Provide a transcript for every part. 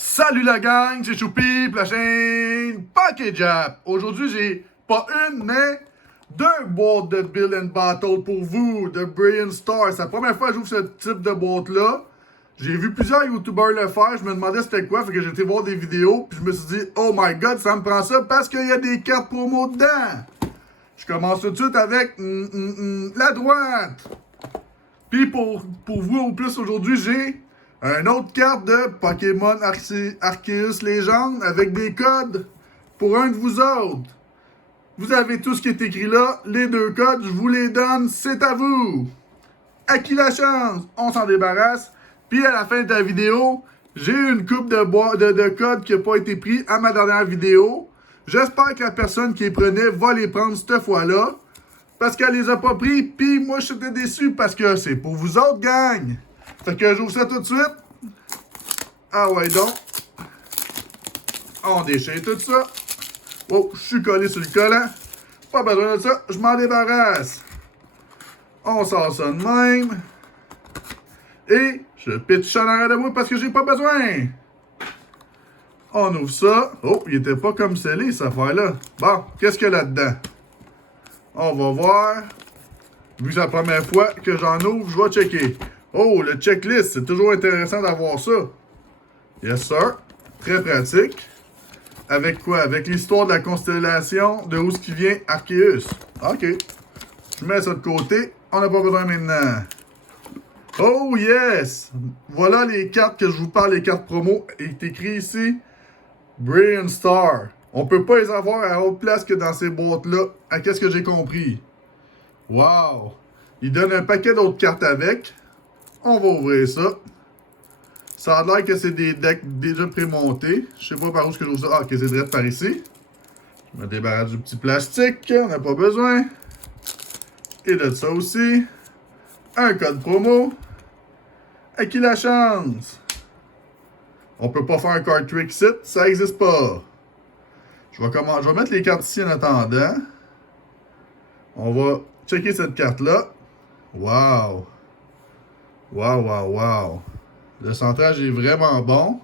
Salut la gang, c'est Choupi, la chaîne Package App. Aujourd'hui, j'ai pas une, mais deux boîtes de Build and Battle pour vous, de Brilliant Star. C'est la première fois que j'ouvre ce type de boîte-là. J'ai vu plusieurs YouTubers le faire, je me demandais c'était quoi, fait que j'ai été voir des vidéos, puis je me suis dit, oh my god, ça me prend ça parce qu'il y a des cartes promo dedans. Je commence tout de suite avec la droite. Puis pour vous au plus aujourd'hui, j'ai une autre carte de Pokémon Arceus Légende avec des codes pour un de vous autres. Vous avez tout ce qui est écrit là. Les deux codes, je vous les donne, c'est à vous. À qui la chance? On s'en débarrasse. Puis à la fin de la vidéo, j'ai une coupe de codes qui n'a pas été pris à ma dernière vidéo. J'espère que la personne qui les prenait va les prendre cette fois-là. Parce qu'elle les a pas pris, puis moi j'étais déçu parce que c'est pour vous autres, gang. Fait que j'ouvre ça tout de suite. Ah ouais donc. On déchire tout ça. Oh, je suis collé sur le collant. Pas besoin de ça, je m'en débarrasse. On sort ça de même. Et je pitch ça en arrière de moi parce que j'ai pas besoin. On ouvre ça. Oh, il était pas comme scellé cette affaire-là. Bon, qu'est-ce qu'il y a là-dedans? On va voir. Vu que c'est la première fois que j'en ouvre, je vais checker. Oh, le checklist, c'est toujours intéressant d'avoir ça. Yes, sir. Très pratique. Avec quoi? Avec l'histoire de la constellation de où ce qui vient Arceus. OK. Je mets ça de côté. On n'a pas besoin maintenant. Oh, yes! Voilà les cartes que je vous parle, les cartes promo. Il est écrit ici Brilliant Star. On peut pas les avoir à autre place que dans ces boîtes-là. À qu'est-ce que j'ai compris? Wow! Il donne un paquet d'autres cartes avec. On va ouvrir ça. Ça a l'air que c'est des decks déjà prémontés. Je sais pas par où est-ce que j'ouvre ça. Ah, ok, c'est direct par ici. Je me débarrasse du petit plastique. On n'a pas besoin. Et de ça aussi. Un code promo. À qui la chance? On peut pas faire un card trick sit. Ça existe pas. Je vais mettre les cartes ici en attendant. On va checker cette carte-là. Wow! Wow, wow, wow! Le centrage est vraiment bon.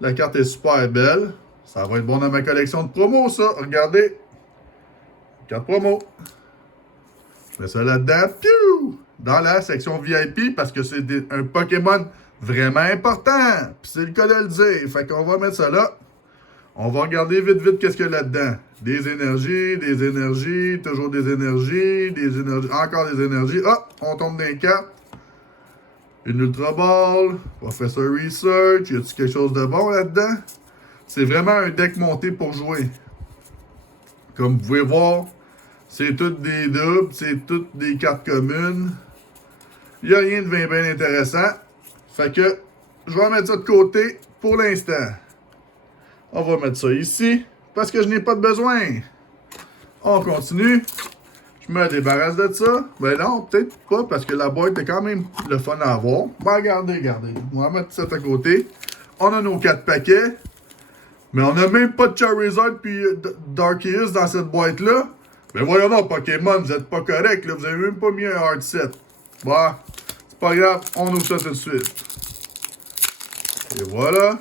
La carte est super belle. Ça va être bon dans ma collection de promos, ça. Regardez. Carte promo. Je mets ça là-dedans. Piou! Dans la section VIP parce que c'est un Pokémon vraiment important. Puis c'est le cas de le dire. Fait qu'on va mettre ça là. On va regarder vite qu'est-ce qu'il y a là-dedans. Des énergies, toujours des énergies, encore des énergies. Ah, on tombe dans les cartes. Une Ultra Ball, Professor Research, y a-t-il quelque chose de bon là-dedans? C'est vraiment un deck monté pour jouer. Comme vous pouvez voir, c'est toutes des doubles, c'est toutes des cartes communes. Il n'y a rien de bien intéressant. Fait que je vais mettre ça de côté pour l'instant. On va mettre ça ici, parce que je n'ai pas de besoin. On continue. Je me débarrasse de ça. Ben non, peut-être pas, parce que la boîte est quand même le fun à avoir. Ben regardez. On va mettre ça à côté. On a nos 4 paquets. Mais on n'a même pas de Charizard puis d'Arceus dans cette boîte-là. Ben voyons donc, Pokémon, vous êtes pas correct, là. Vous avez même pas mis un hard set. Bon, c'est pas grave, on ouvre ça tout de suite. Et voilà.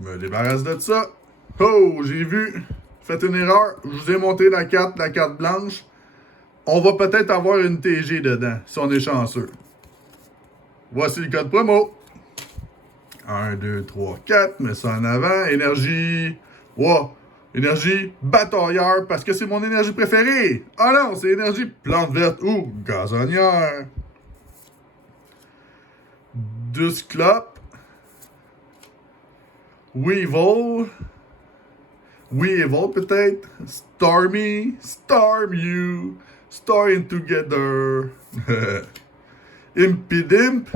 Je me débarrasse de ça. Oh, j'ai vu. Faites une erreur. Je vous ai montré la carte blanche. On va peut-être avoir une TG dedans, si on est chanceux. Voici le code promo. 1, 2, 3, 4. Mets ça en avant. Énergie. Wow. Énergie batailleur, parce que c'est mon énergie préférée. Ah non, c'est énergie plante verte ou gazonnière. Dusclope. Weevil peut-être. Starmie. Starmie. Starring together. Impidimp.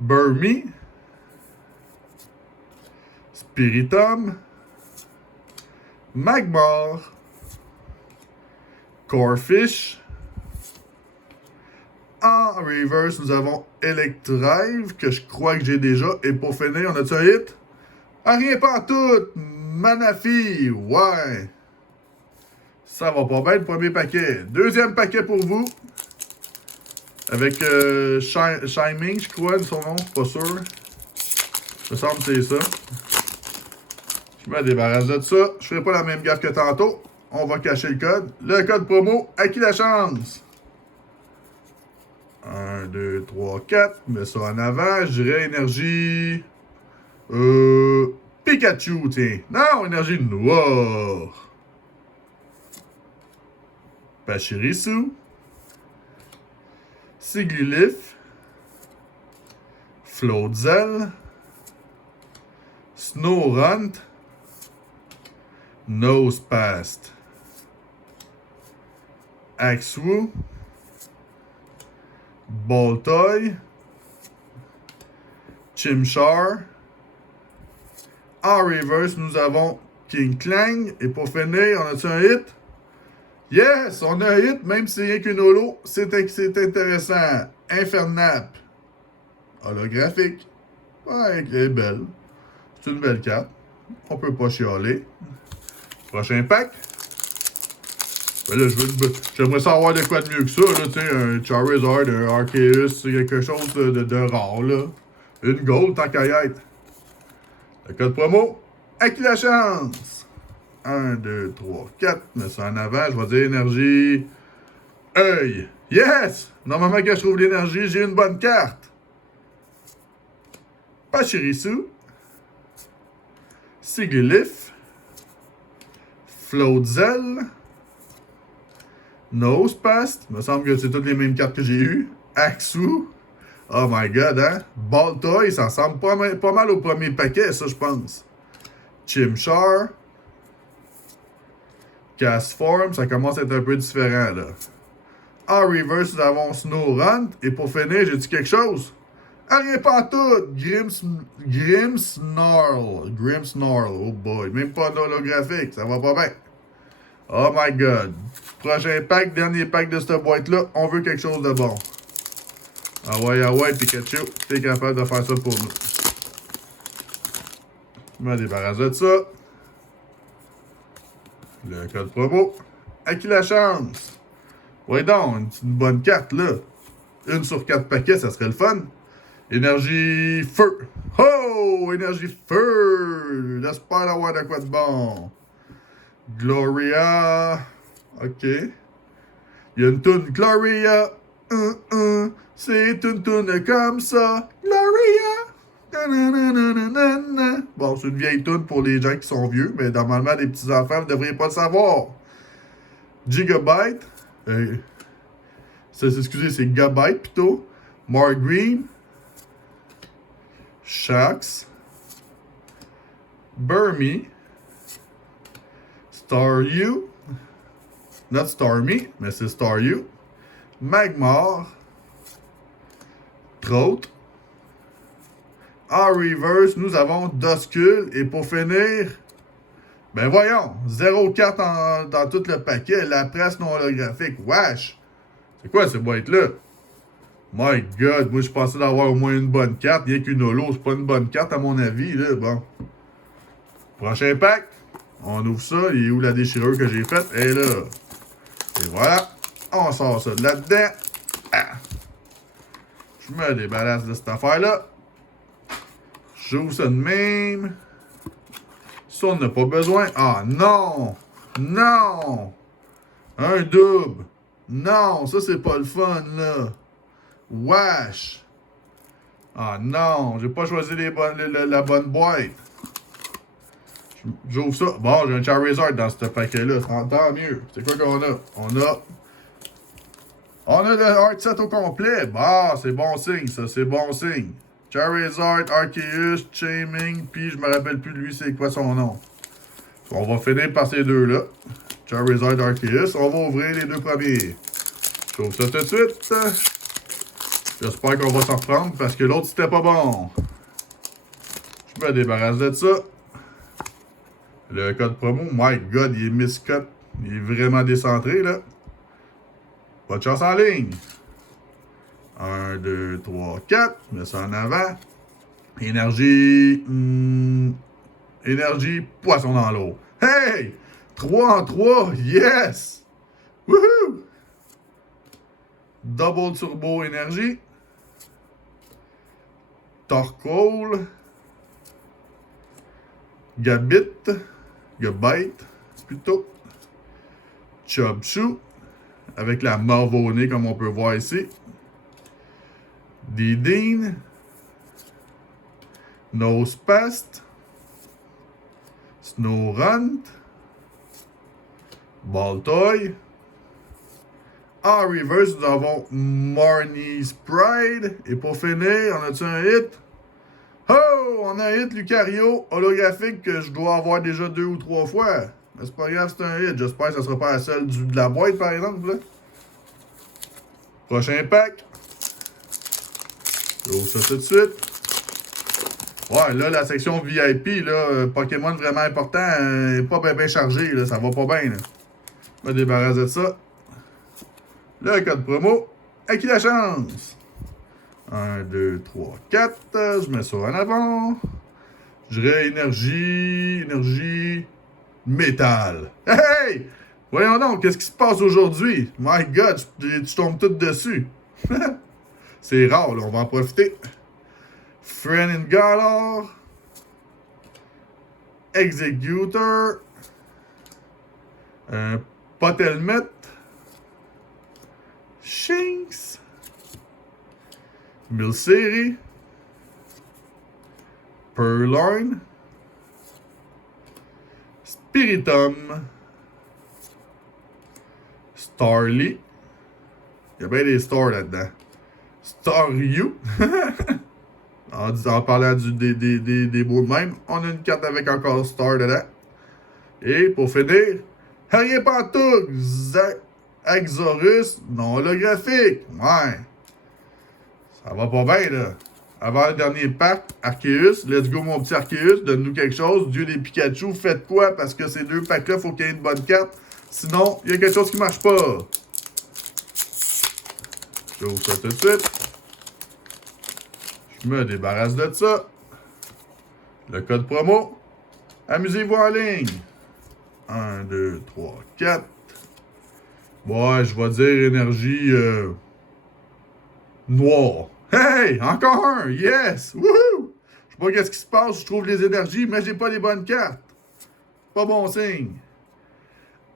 Burmy. Spiritomb. Magmar. Corphish. En reverse, nous avons Electrive, que je crois que j'ai déjà. Et pour finir, on a-tu un hit? Ah, rien pas tout! Manafi, ouais! Ça va pas bien, le premier paquet. Deuxième paquet pour vous. Avec Shiming, je crois, son nom, pas sûr. Il me semble que c'est ça. Je me débarrasse de ça. Je ferai pas la même gaffe que tantôt. On va cacher le code. Le code promo, à qui la chance? 1, 2, 3, 4. Mets ça en avant. Je dirais énergie. Pikachu, tiens. Non, énergie noire. Pachirisu. Siglilif. Floatzel. Snorunt. Nosepast. Axew. Boltoy. Chimchar. En reverse, nous avons King Clang. Et pour finir, on a-tu un hit? Yes! On a un hit, même si c'est rien qu'une holo. C'est intéressant. Infernap. Holographique. Ouais, elle est belle. C'est une belle carte. On peut pas chialer. Prochain pack. Ben là, j'aimerais savoir de quoi de mieux que ça, là, tu sais, un Charizard, un Arceus, quelque chose de rare, là. Une gold, tant qu'à y être. Le code promo, à qui la chance? 1, 2, 3, 4, mets ça en avant, je vais dire énergie. Œil! Yes! Normalement, quand je trouve l'énergie, j'ai une bonne carte. Pachirisu. Siglilif. Floatzel. Nosepast. Il me semble que c'est toutes les mêmes cartes que j'ai eues. Axew. Oh my god, hein? Baltoy, ça ressemble pas mal au premier paquet, ça, je pense. Chimchar. Castform, ça commence à être un peu différent, là. En reverse, nous avons Snorunt. Et pour finir, j'ai dit quelque chose? Ah, rien pas tout! Grimmsnarl. Oh boy. Même pas holographique, ça va pas bien. Oh my god. Prochain pack, dernier pack de cette boîte-là. On veut quelque chose de bon. Ah ouais, Pikachu. T'es capable de faire ça pour nous. Je me débarrasse de ça. Le code promo. À qui la chance? Ouais donc, une bonne carte, là. 1 sur 4 paquets, ça serait le fun. Énergie feu. Oh! Énergie feu! J'espère avoir de quoi de bon. Gloria. OK. Il y a une toune Gloria. C'est une toune comme ça. Gloria. Nananana. Bon, c'est une vieille toune pour les gens qui sont vieux, mais normalement, les petits-enfants ne devraient pas le savoir. Gigabyte. Excusez, c'est Gabyte plutôt. Margreen. Shax. Burmy. Staryu. Not Starmie, mais c'est Staryu. Magmar. Trout. En reverse, nous avons Duskull. Et pour finir, ben voyons, 0,4 dans tout le paquet. La presse non holographique. Wesh! C'est quoi ces boîtes-là? My God, moi je pensais d'avoir au moins une bonne carte. Rien qu'une holo, c'est pas une bonne carte à mon avis, là. Bon. Prochain pack. On ouvre ça. Il est où la déchirure que j'ai faite? Elle est là. Et voilà. On sort ça de là-dedans. Ah. Je me débarrasse de cette affaire-là. J'ouvre ça de même. Ça, on n'a pas besoin. Ah non! Non! Un double. Non, ça c'est pas le fun, là. Wesh! Ah non, j'ai pas choisi la bonne boîte. J'ouvre ça. Bon, j'ai un Charizard dans ce paquet-là. Tant mieux. C'est quoi qu'on a? On a le Art Set au complet. Bah, c'est bon signe, ça. C'est bon signe. Charizard, Arceus, Chiming, puis je me rappelle plus de lui c'est quoi son nom. On va finir par ces deux-là. Charizard, Arceus. On va ouvrir les deux premiers. J'ouvre ça tout de suite. J'espère qu'on va s'en reprendre parce que l'autre c'était pas bon. Je me débarrasse de ça. Le code promo, my god, il est miscut. Il est vraiment décentré là. Pas de chance en ligne. 1, 2, 3, 4. Mets ça en avant. Énergie. Énergie, poisson dans l'eau. Hey! 3 en 3, yes! Wouhou! Double Turbo Énergie. Torkoal. Gabit. Gabite, plutôt. Chubchou. Avec la morve au nez, comme on peut voir ici. Dedenne. Nosepass. Snorunt. Baltoy. En reverse, nous avons Marnie's Pride. Et pour finir, on a-tu un hit? Oh! On a un hit Lucario holographique que je dois avoir déjà 2 ou 3 fois. Mais c'est pas grave, c'est un hit. J'espère que ça sera pas la seule de la boîte, par exemple. Là. Prochain pack. J'ouvre ça tout de suite. Ouais, là, la section VIP, là, Pokémon vraiment important, n'est pas bien chargé, là, ça va pas bien, là. Je me débarrasse de ça. Le code promo, à qui la chance? 1, 2, 3, 4, je mets ça en avant. Je dirais énergie, métal. Hey! Voyons donc, qu'est-ce qui se passe aujourd'hui? My God, tu tombes tout dessus. C'est rare, là, on va en profiter. Friend Galore. Executor. Potelmet. Shinx. Milcery. Purloin. Spiritomb. Starly. Il y a bien des stars là-dedans. Staryu. En parlant des mots de même, on a une carte avec encore Star dedans. Et pour finir, Harry Pantouk, Axorus, non holographique. Ouais. Ça va pas bien, là. Avant le dernier pack, Arceus, let's go mon petit Arceus, donne-nous quelque chose. Dieu des Pikachu, faites quoi? Parce que ces 2 packs-là, faut qu'il y ait une bonne carte. Sinon, il y a quelque chose qui marche pas. J'ouvre ça tout de suite. Je me débarrasse de ça. Le code promo. Amusez-vous en ligne. 1, 2, 3, 4. Ouais, je vais dire énergie noire. Hey! Encore un! Yes! Wouhou! Je sais pas qu'est-ce qui se passe, je trouve les énergies, mais j'ai pas les bonnes cartes. Pas bon signe.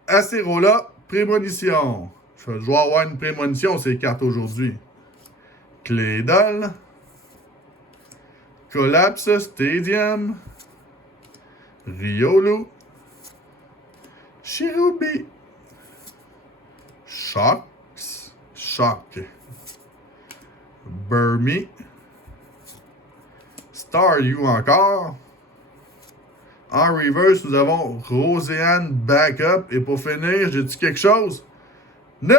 Acerola, prémonition. Je vais avoir une prémonition, ces cartes aujourd'hui. Claydol. Collapse Stadium. Riolu. Cherubi. Shock. Burmy. Staryu encore. En reverse, nous avons Roséane Backup. Et pour finir, j'ai dit quelque chose? No!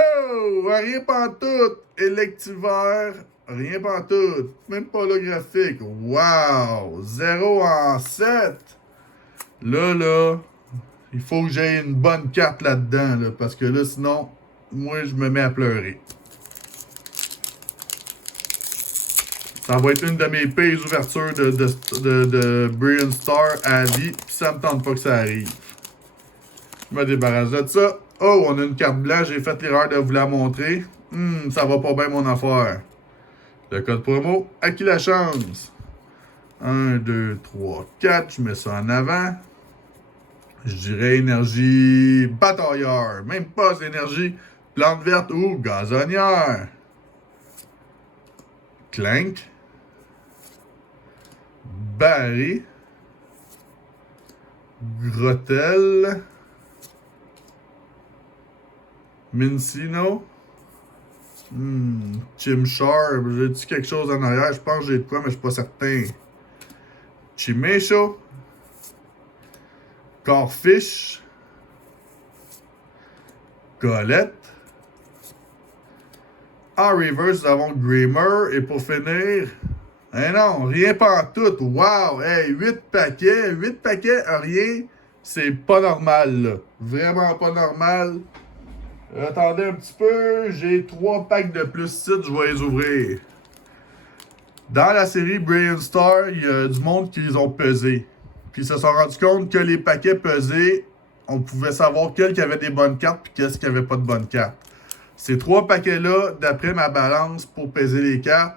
Rien pantoute! Électivaire. Rien pantoute. Même pas holographique. Wow! 0 en 7. Là, il faut que j'aie une bonne carte là-dedans. Là, parce que là, sinon, moi, je me mets à pleurer. Ça va être une de mes pires ouvertures de Brilliant Star à vie. Puis ça me tente pas que ça arrive. Je me débarrasse de ça. Oh, on a une carte blanche. J'ai fait l'erreur de vous la montrer. Ça va pas bien mon affaire. Le code promo, à qui la chance? 1, 2, 3, 4. Je mets ça en avant. Je dirais énergie batailleur. Même pas énergie plante verte ou gazonnière. Clank. Barry. Grottel. Mincino. Chimchar. J'ai dit quelque chose en arrière. Je pense que j'ai de quoi, mais je suis pas certain. Chimecho. Corfish. Golette. En reverse, nous avons Grimmer. Et pour finir, non, rien pantoute. Wow! Hey, 8 paquets. 8 paquets, rien. C'est pas normal, là. Vraiment pas normal. Attendez un petit peu. J'ai 3 packs de plus ici. Je vais les ouvrir. Dans la série Brilliant Star, il y a du monde qui les ont pesés. Puis ils se sont rendus compte que les paquets pesés, on pouvait savoir quels qui avaient des bonnes cartes puis qu'est-ce qui avait pas de bonnes cartes. Ces 3 paquets-là, d'après ma balance pour peser les cartes,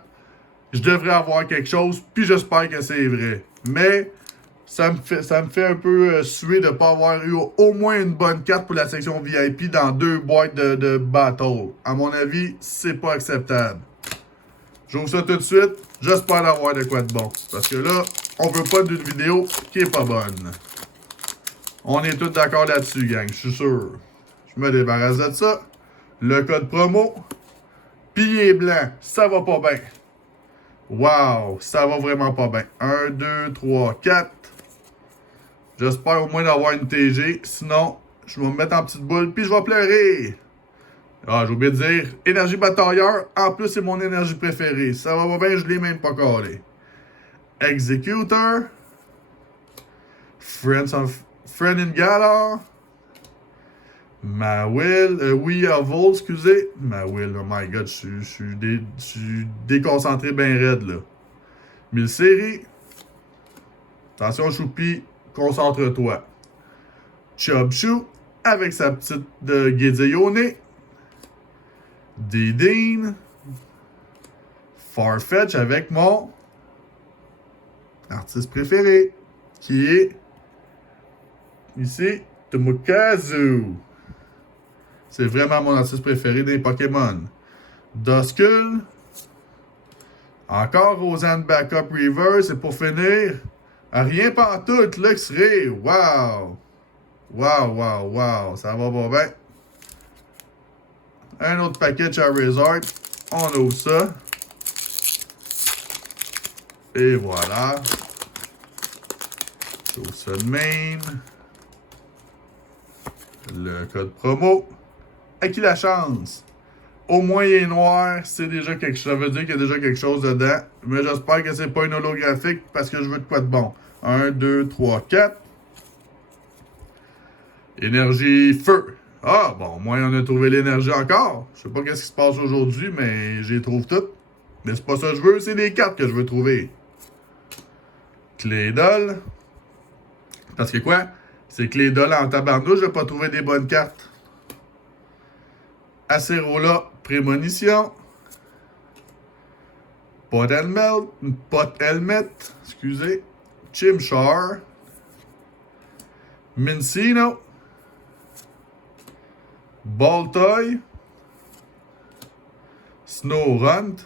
je devrais avoir quelque chose, puis j'espère que c'est vrai. Mais ça me fait un peu suer de ne pas avoir eu au moins une bonne carte pour la section VIP dans 2 boîtes de Battle. À mon avis, c'est pas acceptable. J'ouvre ça tout de suite. J'espère avoir de quoi de bon. Parce que là, on veut pas d'une vidéo qui est pas bonne. On est tous d'accord là-dessus, gang. Je suis sûr. Je me débarrasse de ça. Le code promo. Pilier blanc. Ça va pas bien. Wow, ça va vraiment pas bien. 1, 2, 3, 4. J'espère au moins d'avoir une TG. Sinon, je vais me mettre en petite boule puis je vais pleurer. Ah, j'ai oublié de dire, énergie batailleur, en plus c'est mon énergie préférée. Ça va pas bien, je l'ai même pas collé. Executor. Friend in Galar. Mawil, We Are Vol, excusez. Mawil, oh my god, je suis déconcentré ben raide là. 1000 séries. Attention, Choupi, concentre-toi. Chubchou, avec sa petite de Guédione. Didine. Farfetch avec mon artiste préféré, qui est ici, Tomokazu. C'est vraiment mon artiste préféré des Pokémon. Duskull. Encore Rosanne Backup Reverse. Et pour finir, rien pantoute, l'X-Ray. Wow! Wow! Ça va pas bien. Un autre paquet de Charizard. On ouvre ça. Et voilà. J'ouvre ça de même. Le code promo. À qui la chance? Au moins il est noir, c'est déjà quelque chose. Ça veut dire qu'il y a déjà quelque chose dedans. Mais j'espère que c'est pas une holographique parce que je veux de quoi de bon. 1, 2, 3, 4. Énergie feu. Ah, bon, au moins on a trouvé l'énergie encore. Je sais pas qu'est-ce qui se passe aujourd'hui, mais j'y trouve toutes. Mais c'est pas ça que je veux, c'est les cartes que je veux trouver. Claydol. Parce que quoi? C'est Claydol en tabarnouche, je vais pas trouver des bonnes cartes. Acerola, Prémonition. Pot Helmet, excusez. Chimchar. Mincino. Baltoy. Snorunt.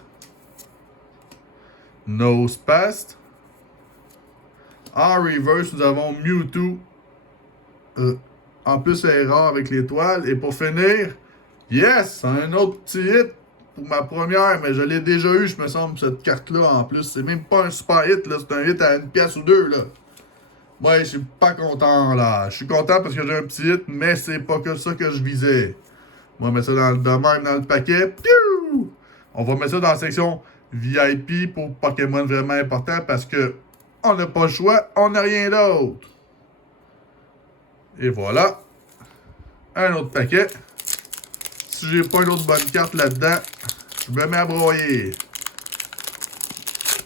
Nosepast. En reverse, nous avons Mewtwo. En plus, c'est rare avec l'étoile. Et pour finir, yes! Un autre petit hit pour ma première, mais je l'ai déjà eu, je me semble, cette carte-là en plus. C'est même pas un super hit, là. C'est un hit à 1 pièce ou 2, là. Moi, je suis pas content, là. Je suis content parce que j'ai un petit hit, mais c'est pas que ça que je visais. On va mettre ça de même dans le paquet. Piou! On va mettre ça dans la section VIP pour Pokémon vraiment important parce que on n'a pas le choix, on n'a rien d'autre. Et voilà. Un autre paquet. Si j'ai pas une autre bonne carte là-dedans, je me mets à broyer.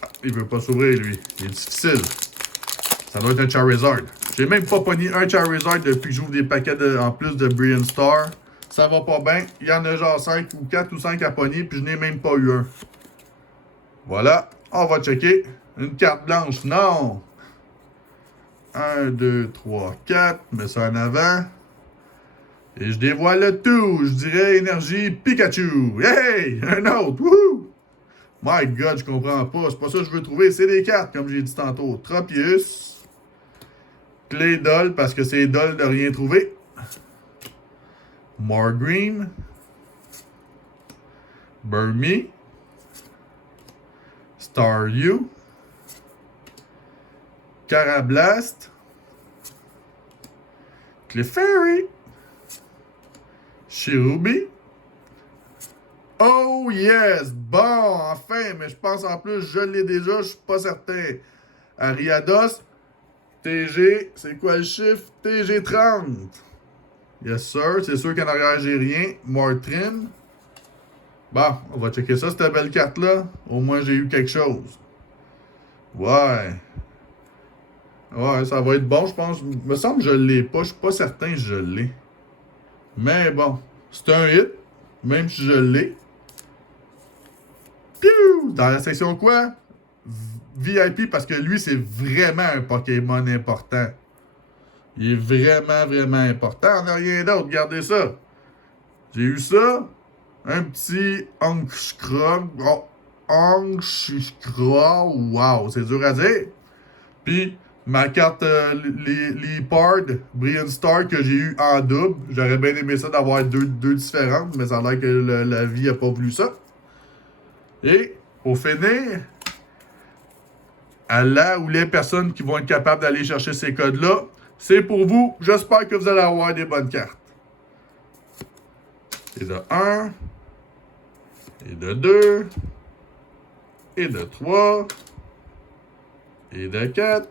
Ah, il veut pas s'ouvrir, lui. Il est difficile. Ça doit être un Charizard. J'ai même pas pogné un Charizard depuis que j'ouvre des paquets en plus de Brilliant Star. Ça va pas bien. Il y en a genre 5 ou 4 ou 5 à pogner, puis je n'ai même pas eu un. Voilà. On va checker. Une carte blanche, non. 1, 2, 3, 4. Mets ça en avant. Et je dévoile le tout. Je dirais énergie Pikachu. Hey! Un autre. Wouhou! My God, je comprends pas. C'est pas ça que je veux trouver. C'est des cartes, comme j'ai dit tantôt. Tropius. Claydol, parce que c'est dol de rien trouver. Margreen. Burmy. Staryu. Carablast. Clefairy. Cherubi. Oh yes! Bon, enfin, mais je pense en plus, je l'ai déjà, je suis pas certain. Ariados. TG, c'est quoi le chiffre? TG 30. Yes sir, c'est sûr qu'en arrière j'ai rien. Mortrim. Bon, on va checker ça, cette belle carte-là. Au moins j'ai eu quelque chose. Ouais. Ouais, ça va être bon, je pense. Me semble que je l'ai pas. Je suis pas certain que je l'ai. Mais bon, c'est un hit. même si je l'ai. Piou! Dans la section quoi? VIP, parce que lui, c'est vraiment un Pokémon important. Il est vraiment, vraiment important. On n'a rien d'autre. Regardez ça. J'ai eu ça. Un petit Ankskra. Oh, Ankskra. Wow, c'est dur à dire. Puis, ma carte Leopard, Brilliant Star, que j'ai eu en double. J'aurais bien aimé ça d'avoir deux différentes, mais ça a l'air que la vie n'a pas voulu ça. Et, pour finir, à là où les personnes qui vont être capables d'aller chercher ces codes-là, c'est pour vous. J'espère que vous allez avoir des bonnes cartes. Et de 1, et de 2, et de 3, et de 4,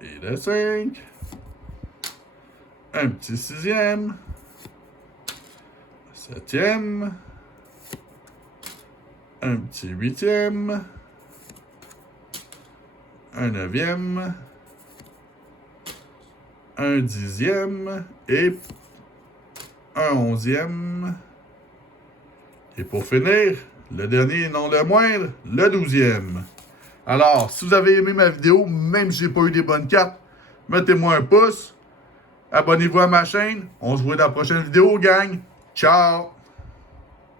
et de 5, un petit 6e, 7e, un petit 8e, un 9e, un 10e et un 11e. Et pour finir, le dernier et non le moindre, le 12e. Alors, si vous avez aimé ma vidéo, même si j'ai pas eu des bonnes cartes, mettez-moi un pouce. Abonnez-vous à ma chaîne. On se voit dans la prochaine vidéo, gang. Ciao!